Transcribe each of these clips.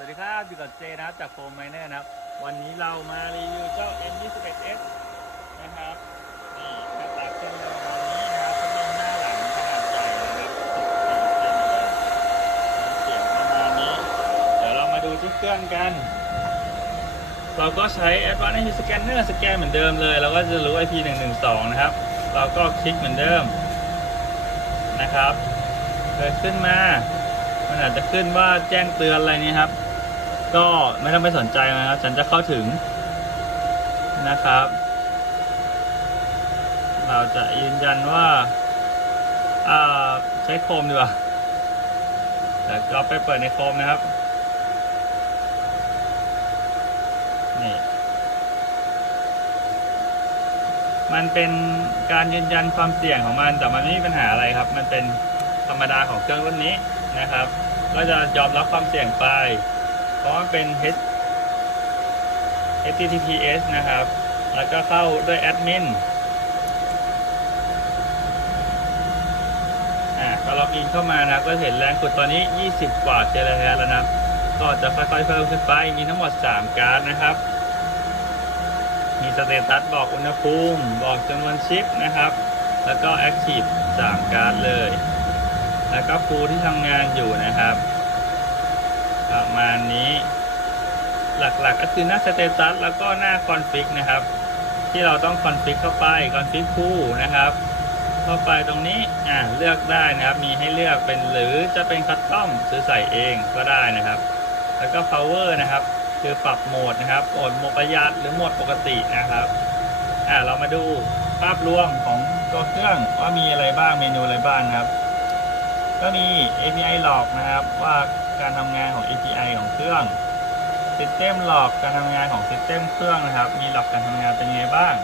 สวัสดีครับ อยู่กับเจนะครับ จากโฟมไมเนอร์นะครับ วันนี้เรามารีวิวเจ้า N21S นะครับ นี่หน้าตาเครื่องยนต์ประมาณนี้นะครับพัดลมหน้าหลังขนาดใหญ่นะครับ14เซนเลยเสียงประมาณนี้ เดี๋ยวเรามาดูที่เครื่องกัน เราก็ใช้ Advanced IP Scanner สแกนเหมือนเดิมเลย เราก็จะรู้ IP 112 นะครับ เราก็คลิกเหมือนเดิมนะครับเกิดขึ้นมา มันอาจจะขึ้นว่าแจ้งเตือนอะไรนี้ครับ ก็ไม่ต้องไปสนใจนะครับ ฉันจะเข้าถึงนะครับ เราจะยืนยันว่าใช้โคมดีกว่าแต่เราไปเปิดในโคมนะครับ นี่ มันเป็นการยืนยันความเสี่ยงของมัน แต่มันไม่มีปัญหาอะไรครับ มันเป็นธรรมดาของเครื่องรุ่นนี้นะครับ ก็จะยอมรับความเสี่ยงไป ราะเป็น H HTTPS นะครับ แล้วก็เข้าด้วยแอดมิน อ่าพอล็อกอินเข้ามานะครับ ก็เห็นแรงกดตอนนี้ 20 กว่าเทราแฮร์แล้วนะครับ ก็จะค่อยๆเพิ่มขึ้นไป มีทั้งหมด 3 การ์ดนะครับ มีสเตตัสบอกอุณหภูมิ บอกจำนวนชิปนะครับ แล้วก็แอคทีฟ3การ์ดเลย แล้วก็ฟูที่ทำงานอยู่นะครับ ประมาณนี้ หลักๆก็คือหน้าสเตตัสแล้วก็หน้าคอนฟิกนะครับ ที่เราต้องคอนฟิกเข้าไปคอนฟิกคู่นะครับ เข้าไปตรงนี้อ่าเลือกได้นะครับ มีให้เลือกเป็นหรือจะเป็นคัสตอมซื้อใส่เองก็ได้นะครับ แล้วก็ power นะครับ คือปรับโหมดนะครับโหมดโหมดประหยัดหรือโหมดปกตินะครับอ่าเรามาดูภาพรวมของตัวเครื่องว่ามีอะไรบ้างเมนูอะไรบ้างครับ ก็มี API หลอกนะครับว่าการทำงานของ API ของเครื่อง System หลอกการทำงานของ System เครื่องนะครับ มีหลอกการทำงานเป็นไงบ้าง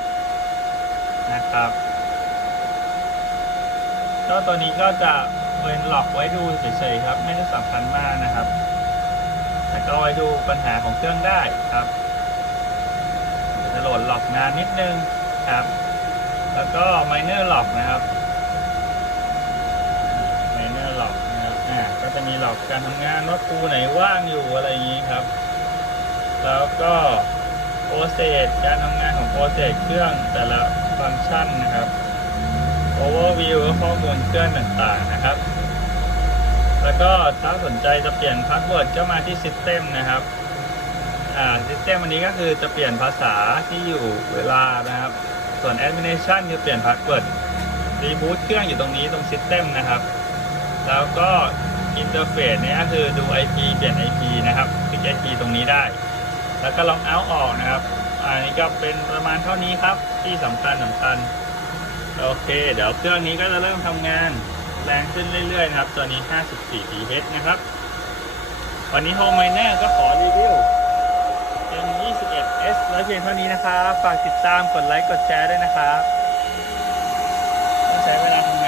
นะครับก็ตัวนี้ก็จะเป็นหลอกไว้ดูเฉยๆครับ ไม่ได้สำคัญมากนะครับ แต่ก็ไว้ดูปัญหาของเครื่องได้ครับจะโหลดหลอกนานนิดนึงครับ แล้วก็ minor หลอกนะครับ ไมเนอร์หลอกนะครับ อ่า ก็ จะมีหลอกการทำงานว่าครูไหนว่างอยู่อะไรอย่างนี้ครับ แล้วก็โปรเซสการทำงานของโปรเซสเครื่องแต่ละฟังก์ชันนะครับ overview ก็ข้อมูลเครื่องต่างๆนะครับ แล้วก็ถ้าสนใจจะเปลี่ยนพาสเวิร์ดก็มาที่ System นะครับอ่า System อันนี้ก็คือจะเปลี่ยนภาษาที่อยู่เวลานะครับ ส่วน Administration คือเปลี่ยนพาสเวิร์ดรีบูตเครื่องอยู่ตรงนี้ตรง System นะครับ แล้วก็ อินเทอร์เฟซเนี่ยคือดู IP เปลี่ยน IP นะครับคลิก IP ตรงนี้ได้ แล้วก็ลองเอาออกนะครับ อันนี้ก็เป็นประมาณเท่านี้ครับ ที่สำคัญสำคัญโอเค เดี๋ยวเครื่องนี้ก็จะเริ่มทำงานแรงขึ้นเรื่อยๆนะครับ ตัวนี้ 54 TH นะครับ วันนี้ Home Miner ก็ขอรีวิว M21S ไว้เพียงเท่านี้นะครับ ฝากติดตามกดไลค์กดแชร์ด้วยนะครับต้องใช้เวลาท